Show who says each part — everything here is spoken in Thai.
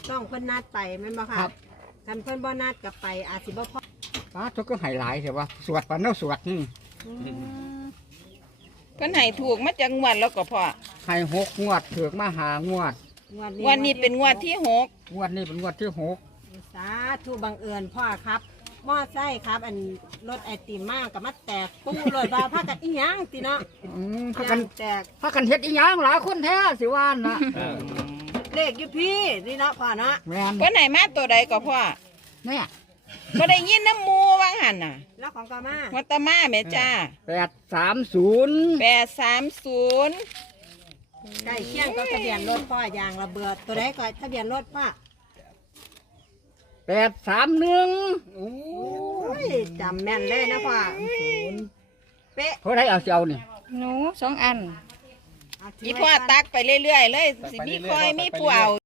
Speaker 1: ต้องเพิ่นนัดไปแม่นบ่ค่ะ
Speaker 2: ครับ
Speaker 1: คันเพิ่นบ่นัดก็ไปอาจสิบ่พอ
Speaker 2: ป้าทุกก็ให้หลายแต่ว่าสวดปานเนาะสวดนี่
Speaker 3: เพิ่นให้ถูกมาจากงวดแล้วก็พ่อ
Speaker 2: ให้6 งวดถือกมาหางวด
Speaker 3: วันนี้เป็นงวดที่6
Speaker 2: งวดนี้เป็นงวดที่6
Speaker 1: สาธุบังเอิญพ่อครับมอไซค์ครับอันรถไอติมมากกับมาแตกตู้รถบาพากันอีหยังติเนาะ
Speaker 2: พากัน
Speaker 1: แตก
Speaker 2: เฮ็ดอีหยังหลายคนแท้สิว่านนะ
Speaker 1: เลขอยู่พี่นี่เนาะพ่อเนาะ
Speaker 2: แม่น
Speaker 3: เพิ่นให้มาตัวใดก็พ่อ
Speaker 2: แม่
Speaker 3: บ่ได้ยินน้ำหมูว่างหั่นน่ะ
Speaker 1: แล้วของกามา
Speaker 3: วัตตมาแม่จ้า
Speaker 2: 830
Speaker 3: 830
Speaker 1: ใกล้เคียงก็ทะเบียนรถพ่อยางระเบิดตัวใดก็ทะเบียนรถพ่อ
Speaker 2: 831
Speaker 1: โอ้ยจำแม่นเลยนะพ่อเป๊ะ
Speaker 2: เท่าไรเอาสิเอานี่
Speaker 3: หนู2 อัน
Speaker 1: เอาถื
Speaker 3: อี
Speaker 1: ไว้
Speaker 3: พ่อ
Speaker 1: ก่น
Speaker 3: ตักไปเรื่อยๆเลยสิมีคอยมีผู้เอา